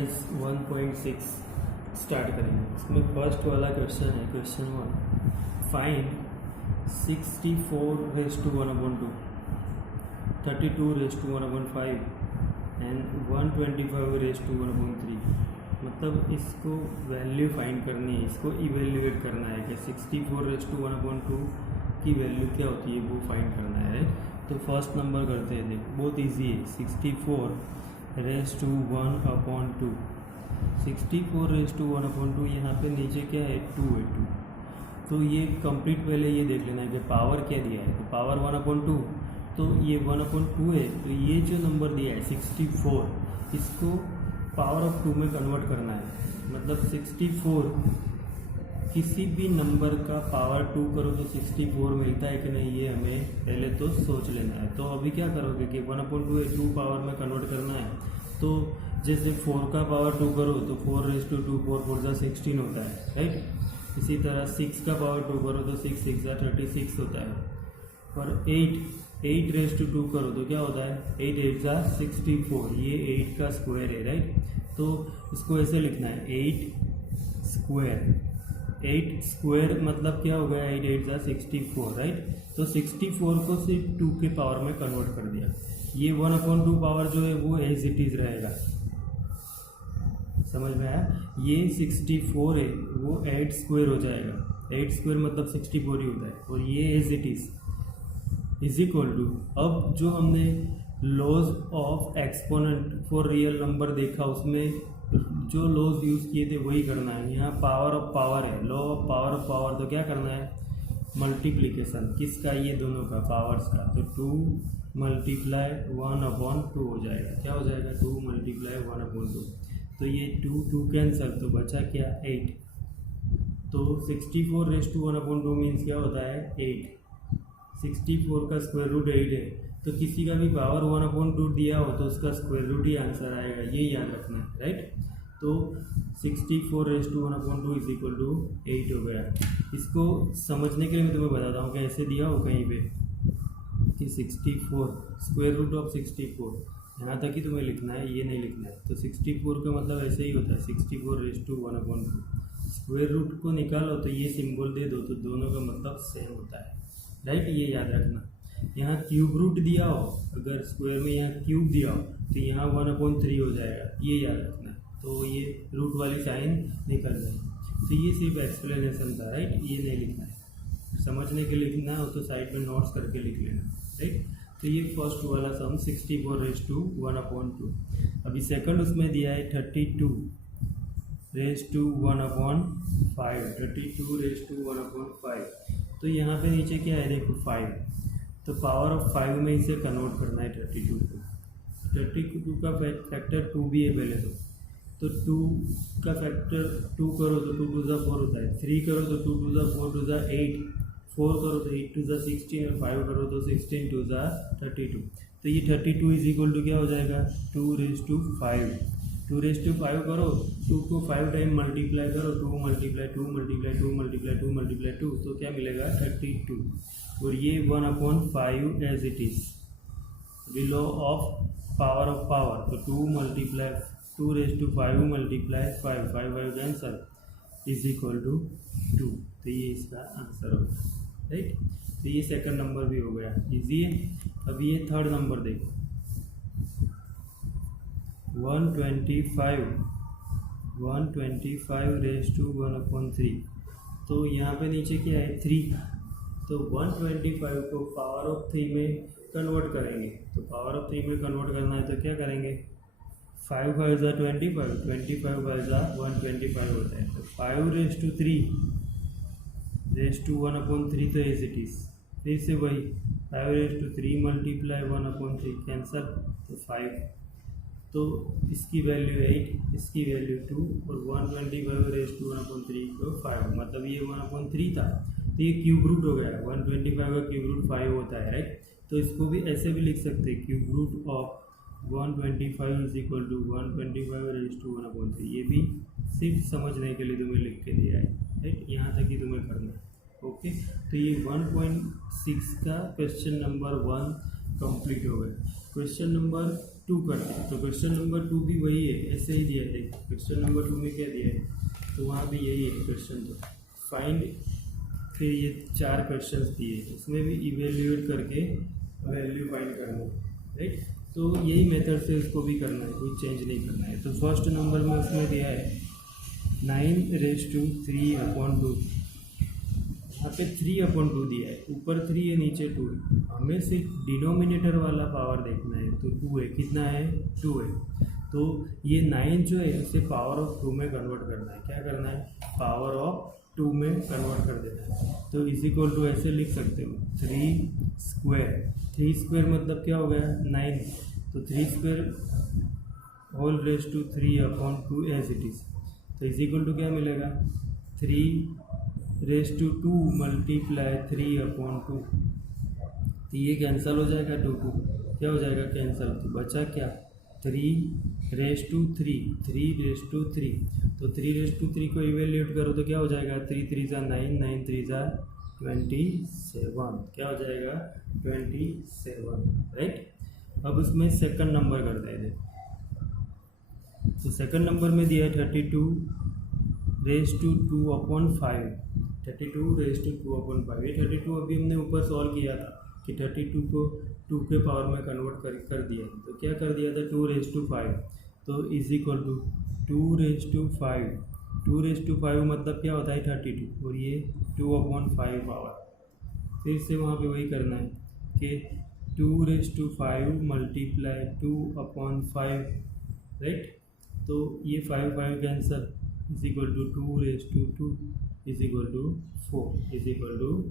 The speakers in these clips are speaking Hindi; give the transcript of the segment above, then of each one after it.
एक्सरसाइज 1.6 स्टार्ट करेंगे। इसमें फर्स्ट वाला क्वेश्चन है, क्वेश्चन 1, फाइंड 64^1/2, 32^1/5 एंड 125^1/3। मतलब इसको वैल्यू फाइंड करनी है, इसको इवेल्युएट करना है कि 64^1/2 की वैल्यू क्या होती है वो फाइंड करना है। तो फर्स्ट नंबर करते हैं, देखो बहुत इजी है। 64^1/2, 64^1/2 यहाँ पे नीचे क्या है 2 है 2। तो ये कंप्लीट पहले ये देख लेना है कि पावर क्या दिया है। तो पावर 1/2, तो ये 1/2 है। तो ये जो नंबर दिया है 64, इसको पावर ऑफ 2 में कन्वर्ट करना है। मतलब 64 किसी भी नंबर का पावर 2 करो तो 64 मिलता है कि नहीं, ये हमें पहले तो सोच लेना है। तो अभी क्या करोगे कि 1/2 है, 2 पावर में कन्वर्ट करना है। तो जैसे 4 का पावर 2 करो तो 4^2, 4 16 होता है, राइट। इसी तरह 6 का पावर 2 करो तो 6 6 36 होता है। और 8^2 करो तो क्या होता है 8 8 64, ये 8 का स्क्वायर है, राइट। तो इसको ऐसे लिखना है 8 स्क्वायर मतलब क्या हो गया 8 8 64, राइट। तो 64 को सिर्फ 2 के पावर में कन्वर्ट कर दिया। ये 1/2 पावर जो है वो एज इट इज रहेगा, समझ में आया। ये 64 है वो 8 स्क्वायर हो जाएगा, 8 स्क्वायर मतलब 64 ही होता है। और ये as it is equal to, अब जो हमने laws of exponent for real number देखा उसमें जो लॉज यूज़ किए थे वही करना है। यहाँ पावर ऑफ पावर है, लॉ ऑफ पावर, तो क्या करना है मल्टीप्लिकेशन किसका, ये दोनों का पावर्स का। तो 2 × 1/2 हो जाएगा। क्या हो जाएगा 2 × 1/2। तो ये 2 कैंसल, तो बचा क्या 8। तो 64^1/2 मीन्स क्या होता है 8। 64 का स्क्वायर रूट 8 है। तो किसी का भी पावर 1/2 दिया हो तो उसका स्क्वायर रूट ही आंसर आएगा, ये याद रखना है, राइट। तो 64^1/2 = 8 हो गया। इसको समझने के लिए मैं तुम्हें बताता हूँ कि ऐसे दिया हो कहीं पे कि 64 स्क्वायर रूट ऑफ 64, यहाँ तक ही तुम्हें लिखना है, ये नहीं लिखना है। तो 64 का मतलब ऐसे ही होता है 64^1/2। स्क्वायर रूट को निकालो तो ये सिंबल दे दो तो दोनों का मतलब सेम होता है, राइट। ये याद रखना। यहाँ क्यूब रूट दिया हो, अगर स्क्वायर में यहाँ क्यूब दिया हो तो यहाँ 1/3 हो जाएगा, ये याद रखना है। तो ये रूट वाली साइन निकल जाएगी। तो ये सिर्फ एक्सप्लेनेशन था, राइट। ये नहीं लिखना है, समझने के लिए लिखना हो तो साइड में नोट्स करके लिख लेना, राइट। तो ये फर्स्ट वाला सम 64^1/2। अभी सेकंड उसमें दिया है 32^1/5, 32^1/5। तो यहाँ पे नीचे क्या है देखो 5, तो पावर ऑफ 5 में इसे कन्वर्ट करना है 32 को। 32 का फैक्टर 2 भी है पहले तो 2 का फैक्टर 2 करो तो 2 2 4 होता है, 3 करो तो 2 2 4 2 8, 4 करो तो 8 2 16 और 5 करो तो 16 2 32। तो ये 32 = क्या हो जाएगा 2^5। 2^5 करो, 2 को 5 टाइम मल्टीप्लाई करो, 2 × 2 तो क्या मिलेगा 32। और ये 1/5 as it is law of power तो 2 × 2^5 × 5 कैंसल = 2। तो ये इसका आंसर होगा, राइट। तो ये सेकंड नंबर भी हो गया, इजी है। अब ये थर्ड नंबर देखो 125^1/3। तो यहाँ पे नीचे क्या है 3। तो 125 को पावर ऑफ 3 में कन्वर्ट करेंगे। तो पावर ऑफ 3 में कन्वर्ट करना है तो क्या करेंगे 5 5 25, 25 125 होता है। तो 5^3 तो एज इट इज, फिर से वही 5^3 × 1/3 कैंसल, तो 5। तो इसकी वैल्यू 8, इसकी वैल्यू 2 और 125^1/3 को 5, मतलब ये 1/3 था। तो ये क्यूब रूट हो गया, 125 का क्यूब रूट 5 होता है, राइट। तो इसको भी ऐसे भी लिख सकते हैं क्यूब रूट ऑफ 125 = 125^1/3। ये भी सिर्फ समझने के लिए तुम्हें लिख के दिया है, राइट। यहाँ तक ही तुम्हें करना है, ओके। तो ये 1.6 का क्वेश्चन नंबर 1 कंप्लीट हो गया। क्वेश्चन नंबर 2 कर दिया। तो क्वेश्चन नंबर 2 भी वही है, ऐसे ही दिया है। देखो क्वेश्चन नंबर 2 में क्या दिया है, तो वहाँ भी यही है क्वेश्चन। तो फाइंड, फिर ये 4 क्वेश्चन दिए, इसमें भी इवेल्यूएट करके वैल्यू फाइंड करना है, राइट। तो यही मेथड से इसको भी करना है, कोई चेंज नहीं करना है। तो फर्स्ट नंबर में उसमें दिया है 9^3/2। यहाँ पे 3/2 दिया है, ऊपर 3 है नीचे 2 है। हमें सिर्फ डिनोमिनेटर वाला पावर देखना है, तो 2 है, कितना है 2 है। तो ये 9 जो है उसे पावर ऑफ 2 में कन्वर्ट करना है। क्या करना है, पावर ऑफ 2 में कन्वर्ट कर देना है। तो इज इक्वल टू ऐसे लिख सकते हो 3 स्क्वायर मतलब क्या हो गया 9। तो 3² whole raise to 3/2 as it is. तो इज इक्वल टू क्या मिलेगा 3^2 मल्टीप्लाई 3/2। तो ये कैंसिल हो जाएगा, 2 क्या हो जाएगा कैंसिल। तो बचा क्या 3^3। तो 3^3 को इवेल्यूएट करो तो क्या हो जाएगा 3×3 = 9, 9×3 = 27। क्या हो जाएगा 27, राइट। अब उसमें सेकंड नंबर करते हैं। तो सेकंड नंबर में दिया है 32^2/5। 32^2/5। ये 32 अभी हमने ऊपर सॉल्व किया था कि 32 को 2 के पावर में कन्वर्ट कर दिया। तो क्या कर दिया था 2^5। तो इज इक्वल टू 2^5। 2^5 मतलब क्या होता है 32, और ये 2/5 पावर। फिर से वहाँ पे वही करना है कि 2^5 मल्टीप्लाई 2/5, राइट। तो ये 5 cancel, is equal to 2^2 is equal to 4 is equal to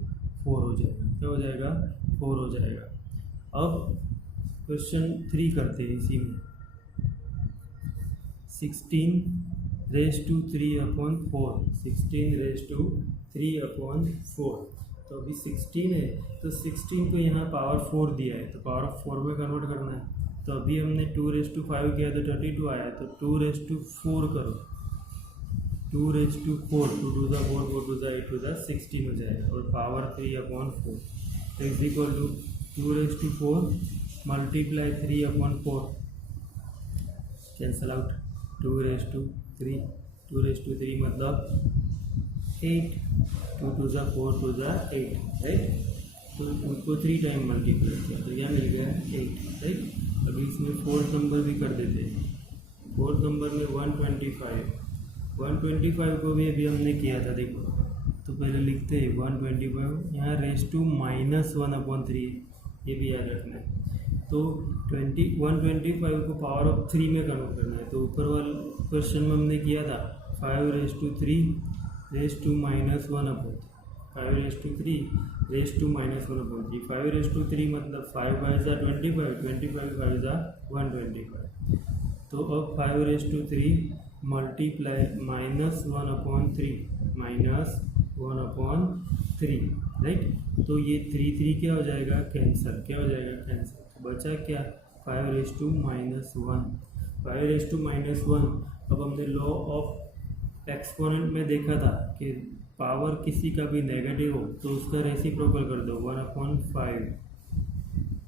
4 हो जाएगा। क्या हो जाएगा 4 हो जाएगा। अब क्वेश्चन 3 करते हैं इसी में। 16^3/4। 16^3/4। तो अभी 16 है, तो 16 को यहाँ पावर 4 दिया है, तो पावर ऑफ 4 में कन्वर्ट करना है। तो अभी हमने 2^5 किया तो 32 आया, तो 2^4 करो। 2^4, 2 × 4, 4 × 8 × 16 हो जाएगा, और पावर 3/4। तो is equal to 2^4 multiply 3/4 cancel out. 2^3 मतलब 8। 2 × 4, 2 × 8, राइट। तो उनको 3 टाइम मल्टीप्लाई किया तो क्या मिल गया 8, राइट। अभी इसमें फोर्थ नंबर भी कर देते हैं। फोर्थ नंबर में 125 को भी अभी हमने किया था। देखो तो पहले लिखते हैं 125, यहाँ -1/3, ये भी याद रखना है। तो 125 को पावर ऑफ 3 में कन्वर्ट करना है। तो ऊपर वाले क्वेश्चन में हमने किया था 5^3 -1/3। 5^3 -1/3। 5^3 मतलब 5×5 = 25, 25×5 = 125। तो अब 5^3 मल्टीप्लाई -1/3, राइट। तो ये 3 क्या हो जाएगा कैंसर। क्या हो जाएगा कैंसर। बचा क्या 5^-1। 5^-1। अब हमने लॉ ऑफ एक्सपोनेंट में देखा था कि पावर किसी का भी नेगेटिव हो तो उसका रेसिप्रोकल कर दो 1/5।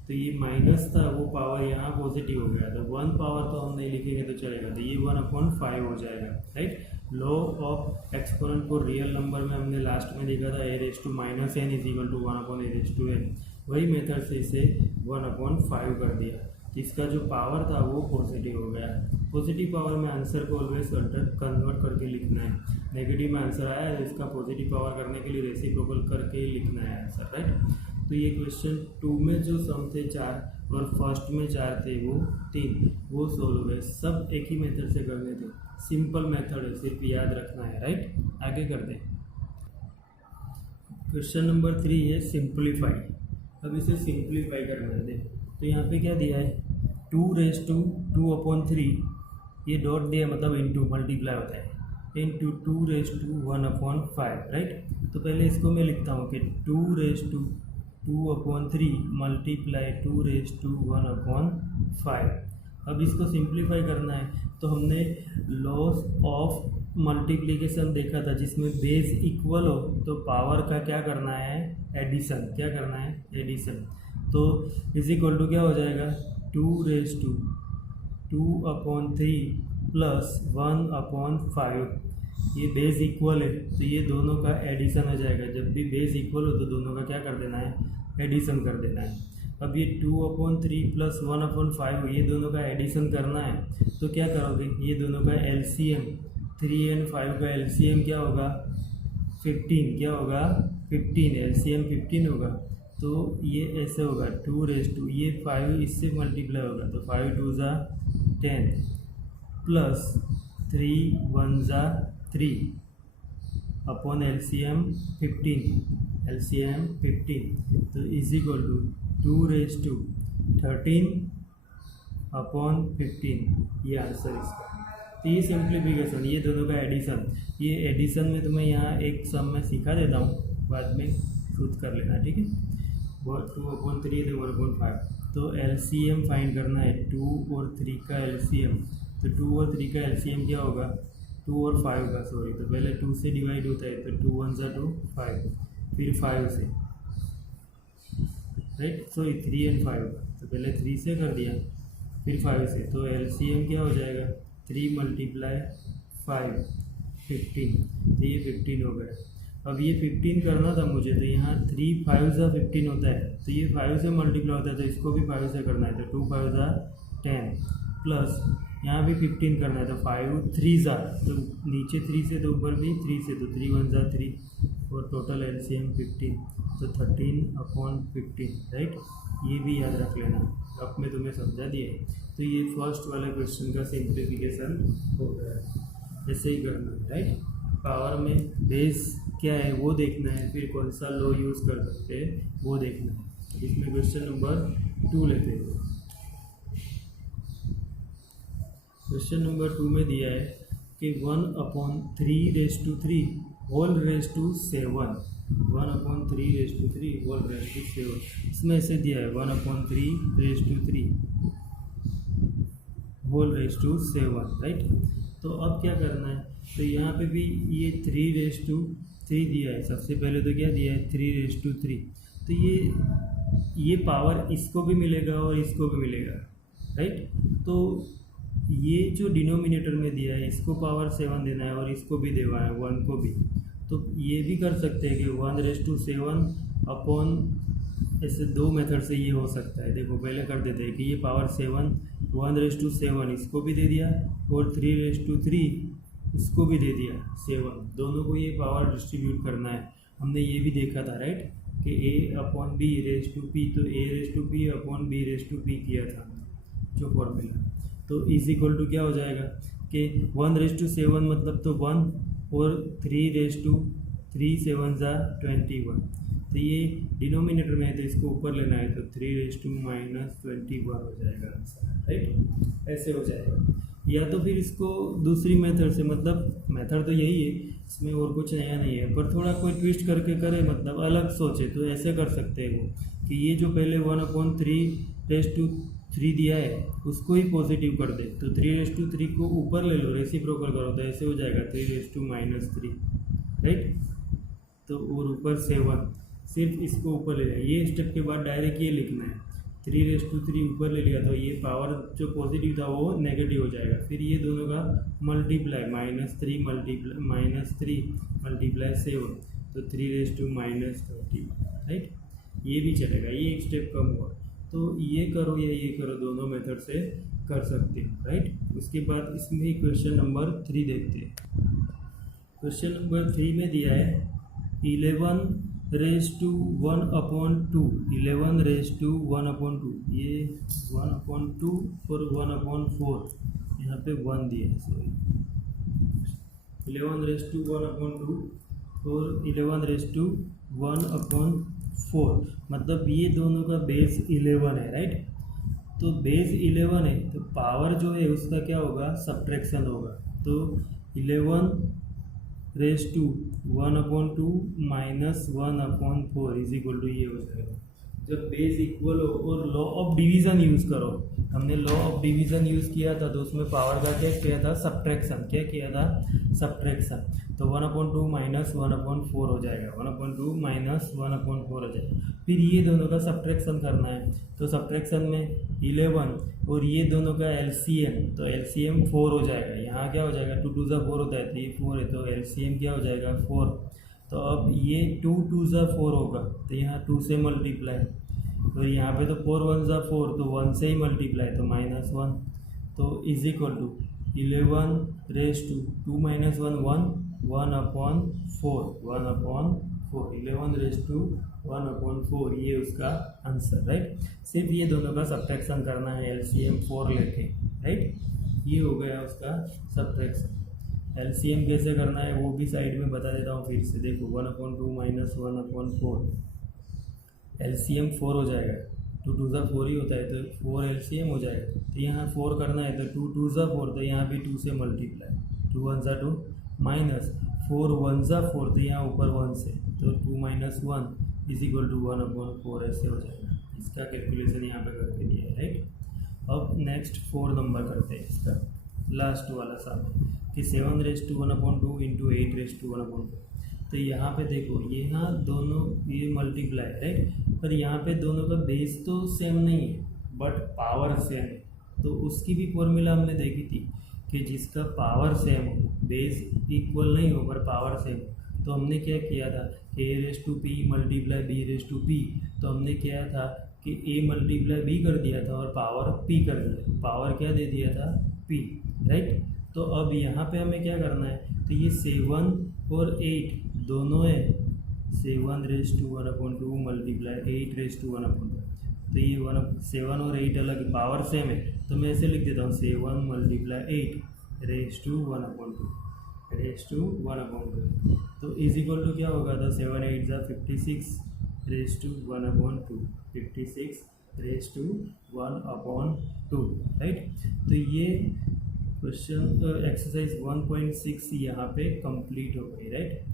तो ये माइनस था, वो पावर यहाँ पॉजिटिव हो गया। तो 1 पावर तो हम नहीं लिखेंगे तो चलेगा, तो ये 1/5 हो जाएगा, राइट। लॉ ऑफ एक्सपोनेंट को रियल नंबर में हमने लास्ट में देखा था a⁻n = 1/a⁻n। वही मेथड से इसे 1/5 कर दिया। तो इसका जो पावर था वो पॉजिटिव हो गया। पॉजिटिव पावर में आंसर को ऑलवेज कन्वर्ट करके लिखना है। नेगेटिव में आंसर आया है, इसका पॉजिटिव पावर करने के लिए रेसिप्रोकल करके ही लिखना है आंसर, राइट। तो ये क्वेश्चन 2 में जो सम थे 4 और फर्स्ट में 4 थे वो 3, वो सोल्व हो गए। सब एक ही मेथड से करने थे। सिंपल मेथड है, सिर्फ याद रखना है, राइट। आगे करते हैं। क्वेश्चन नंबर 3 है सिंप्लीफाई। अब इसे सिंप्लीफाई करना है। देखो तो यहाँ पे क्या दिया है 2^2/3। ये डॉट दिया मतलब इंटू मल्टीप्लाई होता है, इंटू 2^1/5, राइट। तो पहले इसको मैं लिखता हूँ कि 2^2/3 मल्टीप्लाई 2^1/5। अब इसको सिंप्लीफाई करना है तो हमने लॉस ऑफ मल्टीप्लिकेशन देखा था, जिसमें बेस इक्वल हो तो पावर का क्या करना है एडिशन। क्या करना है एडिशन। तो इज इक्वल टू क्या हो जाएगा 2^2 2/3 प्लस 1/5, ये बेस इक्वल है तो ये दोनों का एडिशन हो जाएगा। जब भी बेस इक्वल हो तो दोनों का क्या कर देना है, एडिशन कर देना है। अब ये 2/3 प्लस 1/5 ये दोनों का एडिशन करना है तो क्या करोगे, ये दोनों का एलसीएम 3 और 5 का एलसीएम क्या होगा 15, क्या होगा 15, एलसीएम 15 होगा। तो ये ऐसे होगा 2 ये 5 इससे मल्टीप्लाई होगा तो 5 2 ज़ा 10 प्लस 3 1 ज़ा 3 अपॉन एलसीएम 15 तो इज इक्वल टू 2 13 अपॉन 15, ये आंसर इसका। तो ये सिंप्लीफिकेशन, ये दोनों का एडिशन, ये एडिशन में तुम्हें यहाँ एक सम में सिखा देता हूँ, बाद में खुद कर लेना, ठीक है। 2/3 तो 1/5, तो एलसीएम फाइंड करना है 2 और 3 का एलसीएम। तो 2 और 3 का एलसीएम क्या होगा 2 और 5 का, सॉरी, तो पहले 2 से डिवाइड होता है तो 2 1 ज़ा 2 5, फिर 5 से, राइट, सॉरी 3 और 5 का, तो पहले 3 से कर दिया फिर 5 से, तो एलसीएम क्या हो जाएगा 3 × 5 15, तो ये 15 हो गया। अब ये 15 करना था मुझे, तो यहाँ 3 5 ज़ा 15 होता है, तो ये 5 से मल्टीप्लाई होता है तो इसको भी 5 से करना है, तो 2 5 ज़ा 10 प्लस यहाँ भी 15 करना है तो 5 3 ज़ा, तो नीचे 3 से तो ऊपर भी 3 से, तो 3 1 ज़ा 3 और टोटल एलसीएम 15, तो 13/15, राइट। ये भी याद रख लेना, अब मैं तुम्हें समझा दिया है। तो ये फर्स्ट वाले क्वेश्चन का सिंप्लीफिकेशन हो गया, ऐसे ही करना है, राइट। पावर में बेस क्या है वो देखना है, फिर कौन सा लो यूज़ कर सकते हैं वो देखना है। इसमें क्वेश्चन नंबर 2 लेते हैं। क्वेश्चन नंबर 2 में दिया है कि 1/3 whole raise to 7, 1/3 whole raise to 7, इसमें ऐसे दिया है 1/3 होल रेज टू 7, राइट। तो अब क्या करना है, तो यहाँ पे भी ये 3 दिया है, सबसे पहले तो क्या दिया है 3 तो ये पावर इसको भी मिलेगा और इसको भी मिलेगा, राइट। तो ये जो डिनोमिनेटर में दिया है इसको पावर 7 देना है और इसको भी देना है 1 को भी, तो ये भी कर सकते हैं कि 1/7 अपॉन, ऐसे 2 मेथड से ये हो सकता है। देखो पहले कर देते हैं कि ये पावर 7 1/7 इसको भी दे दिया और 3 उसको भी दे दिया 7, दोनों को ये पावर डिस्ट्रीब्यूट करना है। हमने ये भी देखा था, राइट, कि a/b/p, तो a/p/b/p किया था जो फॉर्मूला। तो इज इक्वल टू क्या हो जाएगा कि 1/7 मतलब तो 1 और 3 7 ज़ा 21, तो ये डिनोमिनेटर में है तो इसको ऊपर लेना है तो 3 - 21 हो जाएगा आंसर, राइट, ऐसे हो जाएगा। या तो फिर इसको दूसरी मेथड से, मतलब मेथड तो यही है, इसमें और कुछ नया नहीं है, पर थोड़ा कोई ट्विस्ट करके करे, मतलब अलग सोचे, तो ऐसे कर सकते हैं वो कि ये जो पहले 1/3 दिया है उसको ही पॉजिटिव कर दे, तो 3 को ऊपर ले लो, रेसिप्रोकल करो तो ऐसे हो जाएगा 3 - 3, राइट। तो और ऊपर 7, सिर्फ इसको ऊपर ले लिया, ये स्टेप के बाद डायरेक्ट ये लिखना है 3 ऊपर ले लिया तो ये पावर जो पॉजिटिव था वो नेगेटिव हो जाएगा। फिर ये दोनों का मल्टीप्लाई -3 × 7, तो 3 राइट, ये भी चलेगा, ये एक स्टेप कम हुआ। तो ये करो या ये करो, दोनों मेथड से कर सकते हैं, राइट। उसके बाद इसमें ही क्वेश्चन नंबर 3 देखते हैं। क्वेश्चन नंबर 3 में दिया है 11 रेज टू 1/2, 11 रेज टू 1/2, ये 1/2 और 1/4, यहाँ पे 1 दिया है, सॉरी, 11 रेज टू 1/2 और 11 रेज टू 1/4, मतलब ये दोनों का बेस 11 है, राइट। तो बेस 11 है तो पावर जो है उसका क्या होगा, सब्ट्रैक्शन होगा, तो 11 raise to 1/2 - 1/4 is equal to ये हो जाएगा जब बेस इक्वल हो और लॉ ऑफ डिवीज़न यूज़ करो। हमने लॉ ऑफ डिवीज़न यूज़ किया था तो उसमें पावर का क्या किया था, सब्ट्रैक्शन। क्या किया था, सब्ट्रैक्शन। तो 1/2 माइनस 1/4 हो जाएगा, 1/2 माइनस 1/4 हो जाएगा। फिर ये दोनों का सब्ट्रैक्शन करना है, तो सब्ट्रैक्शन में 11 और ये दोनों का एलसीएम, तो एलसीएम 4 हो जाएगा। यहाँ क्या हो जाएगा, 2 2 4 होता है, तो ये 4 है, तो एलसीएम क्या हो जाएगा, 4। तो अब ये 2 2 4 होगा, तो यहाँ 2 से मल्टीप्लाई, और यहाँ पे तो 4 1 4, तो 1 से ही मल्टीप्लाई, तो -1। तो is equal to 11 raise to 2 minus 1 1, 1/4, 1/4, 11 raise to 1/4, ये उसका आंसर, राइट। सिर्फ ये दोनों का सब्ट्रैक्शन करना है एलसीएम 4 लेके, राइट। ये हो गया उसका सब्ट्रैक्शन। एलसीएम कैसे करना है वो भी साइड में बता देता हूँ फिर से। देखो 1/2 माइनस 1/4, एलसीएम 4 हो जाएगा, 2 2 4 ही होता है, तो 4 एलसीएम हो जाएगा। तो यहाँ 4 करना है, तो 2 2 4, तो यहाँ भी 2 से मल्टीप्लाई, 2 1 2 माइनस 4 1 4, तो यहाँ ऊपर 1 से, तो 2 माइनस 1 इज इक्वल टू 1/4, ऐसे हो जाएगा। इसका कैलकुलेशन यहाँ पे करके दिया है, राइट। अब नेक्स्ट 4 नंबर करते हैं, इसका लास्ट वाला सम कि 7 raise to 1/2 into 8 raise to 1/2। तो यहाँ पे देखो, यहाँ दोनों ये मल्टीप्लाई, राइट, पर यहाँ पे दोनों का बेस तो सेम नहीं है बट पावर सेम है। तो उसकी भी फॉर्मूला हमने देखी थी कि जिसका पावर सेम हो, बेस इक्वल नहीं हो पर पावर सेम हो, तो हमने क्या किया था, a raise to p multiply b raise to p. तो हमने क्या था कि a मल्टीप्लाई b कर दिया था और पावर p कर दिया, पावर क्या दे दिया था, p, राइट। तो अब यहाँ पे हमें क्या करना है, तो ये 7 और 8 दोनों है, 7 raise to 1/2 multiply 8 raise to 1/2। तो ये 7 और 8 अलग, पावर सेम है, तो मैं ऐसे लिख देता हूँ 7 multiply 8 raise to 1/2, raise to 1/2। तो इज इक्वल टू क्या होगा, तो 7 8 जा 56 raise to 1/2, 56 raise to 1/2, right. तो ये क्वेश्चन एक्सरसाइज 1.6 यहाँ पे कंप्लीट हो गई, राइट।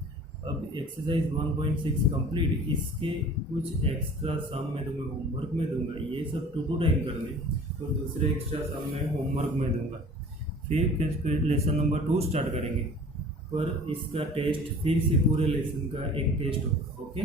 अब एक्सरसाइज 1.6 कंप्लीट, इसके कुछ एक्स्ट्रा सम मैं तुम्हें होमवर्क में दूंगा, ये सब टू टाइम करने, और दूसरे एक्स्ट्रा सम मैं होमवर्क में दूंगा। फिर लेसन नंबर 2 स्टार्ट करेंगे, पर इसका टेस्ट फिर से पूरे लेसन का एक टेस्ट होगा, ओके।